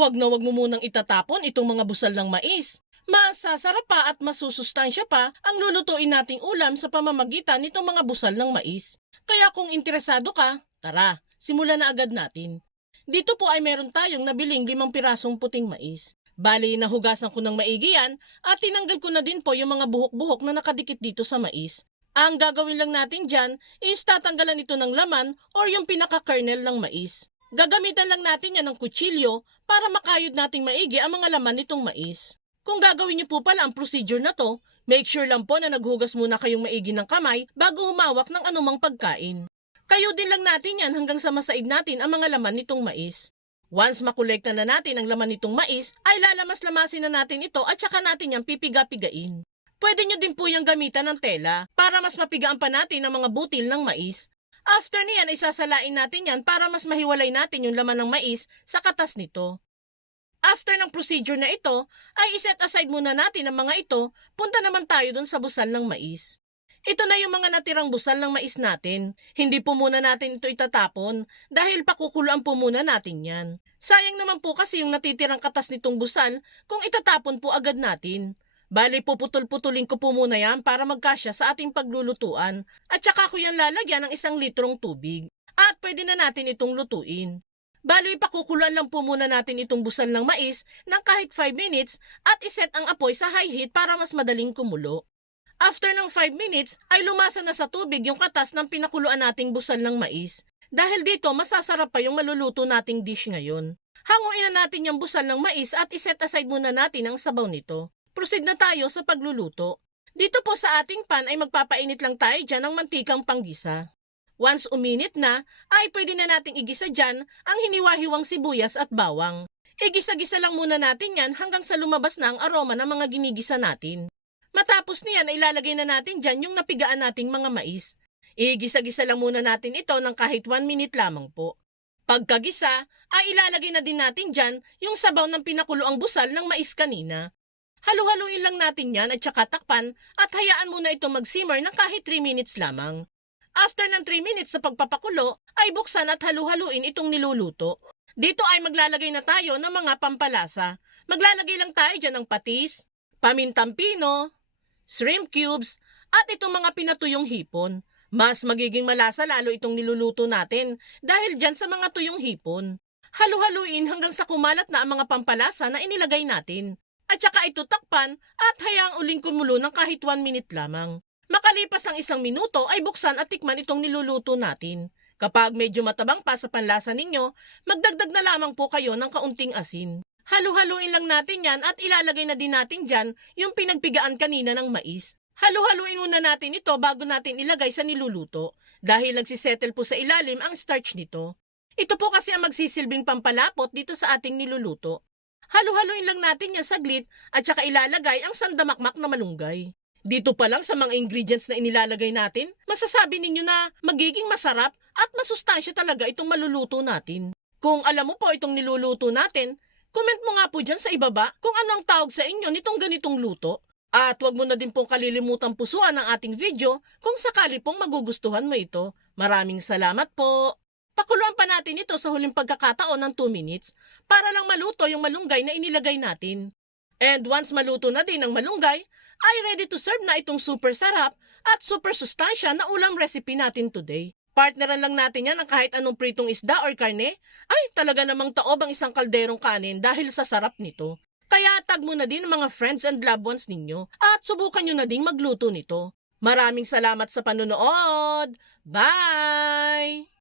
Huwag na huwag mo munang itatapon itong mga busal ng mais. Masasarap pa at masusustansya pa ang lulutuin nating ulam sa pamamagitan nitong mga busal ng mais. Kaya kung interesado ka, tara, simulan na agad natin. Dito po ay meron tayong nabiling limang pirasong puting mais. Bali, nahugasan ko ng maigi yan at tinanggal ko na din po yung mga buhok-buhok na nakadikit dito sa mais. Ang gagawin lang natin dyan is tatanggalan ito ng laman or yung pinaka-kernel ng mais. Gagamitan lang natin yan ng kutsilyo para makayod nating maigi ang mga laman nitong mais. Kung gagawin niyo po pala ang procedure na to, make sure lang po na naghugas muna kayong maigi ng kamay bago humawak ng anumang pagkain. Kayo din lang natin yan hanggang sa masaid natin ang mga laman nitong mais. Once makolekta na natin ang laman nitong mais, ay lalamas-lamasin na natin ito at saka natin yan pipiga-pigain. Pwede nyo din po yung gamitan ng tela para mas mapigaan pa natin ang mga butil ng mais. After niyan, isasalain natin yan para mas mahiwalay natin yung laman ng mais sa katas nito. After ng procedure na ito, ay iset aside muna natin ang mga ito, punta naman tayo dun sa busal ng mais. Ito na yung mga natirang busal ng mais natin. Hindi po muna natin ito itatapon dahil pakukuluan po muna natin yan. Sayang naman po kasi yung natitirang katas nitong busal kung itatapon po agad natin. Bali puputol-putulin ko po muna yan para magkasya sa ating paglulutuan at saka ko yan lalagyan ng isang litrong tubig. At pwede na natin itong lutuin. Bali pakukuluan lang po muna natin itong busal ng mais ng kahit 5 minutes at iset ang apoy sa high heat para mas madaling kumulo. After ng 5 minutes ay lumasa na sa tubig yung katas ng pinakuluan nating busal ng mais. Dahil dito masasarap pa yung maluluto nating dish ngayon. Hanguin na natin yung busal ng mais at iset aside muna natin ang sabaw nito. Proceed na tayo sa pagluluto. Dito po sa ating pan ay magpapainit lang tayo dyan ng mantikang panggisa. Once uminit na, ay pwede na nating igisa dyan ang hiniwa-hiwang sibuyas at bawang. Igisa-gisa lang muna natin yan hanggang sa lumabas na ang aroma ng mga ginigisa natin. Matapos niyan ay ilalagay na natin dyan yung napigaan nating mga mais. Igisa-gisa lang muna natin ito ng kahit 1 minute lamang po. Pagkagisa, ay ilalagay na din natin dyan yung sabaw ng pinakuloang busal ng mais kanina. Halu-haluin lang natin yan at saka takpan at hayaan muna ito mag-simmer ng kahit 3 minutes lamang. After ng 3 minutes sa pagpapakulo, ay buksan at halu-haluin itong niluluto. Dito ay maglalagay na tayo ng mga pampalasa. Maglalagay lang tayo dyan ng patis, pamintang pino, shrimp cubes, at itong mga pinatuyong hipon. Mas magiging malasa lalo itong niluluto natin dahil dyan sa mga tuyong hipon. Halu-haluin hanggang sa kumalat na ang mga pampalasa na inilagay natin. At saka ito takpan at hayaang uling kumulo ng kahit 1 minute lamang. Makalipas ang isang minuto ay buksan at tikman itong niluluto natin. Kapag medyo matabang pa sa panlasa ninyo, magdagdag na lamang po kayo ng kaunting asin. Halu-haluin lang natin yan at ilalagay na din natin dyan yung pinagpigaan kanina ng mais. Halu-haluin muna natin ito bago natin ilagay sa niluluto dahil nagsisettle po sa ilalim ang starch nito. Ito po kasi ang magsisilbing pampalapot dito sa ating niluluto. Halu-haluin lang natin yan saglit at saka ilalagay ang sandamakmak na malunggay. Dito pa lang sa mga ingredients na inilalagay natin, masasabi ninyo na magiging masarap at masustansya talaga itong maluluto natin. Kung alam mo po itong niluluto natin, comment mo nga po dyan sa ibaba kung ano ang tawag sa inyo nitong ganitong luto. At huwag mo na din pong kalilimutan pusuan ang ating video kung sakali pong magugustuhan mo ito. Maraming salamat po! Pakuluan pa natin ito sa huling pagkakataon ng 2 minutes para lang maluto yung malunggay na inilagay natin. And once maluto na din ang malunggay, ay ready to serve na itong super sarap at super sustansya na ulam recipe natin today. Partneran lang natin yan ng kahit anong pritong isda or karne, ay talaga namang taob ang isang kalderong kanin dahil sa sarap nito. Kaya tag mo na din ang mga friends and loved ones ninyo at subukan nyo na ding magluto nito. Maraming salamat sa panonood! Bye!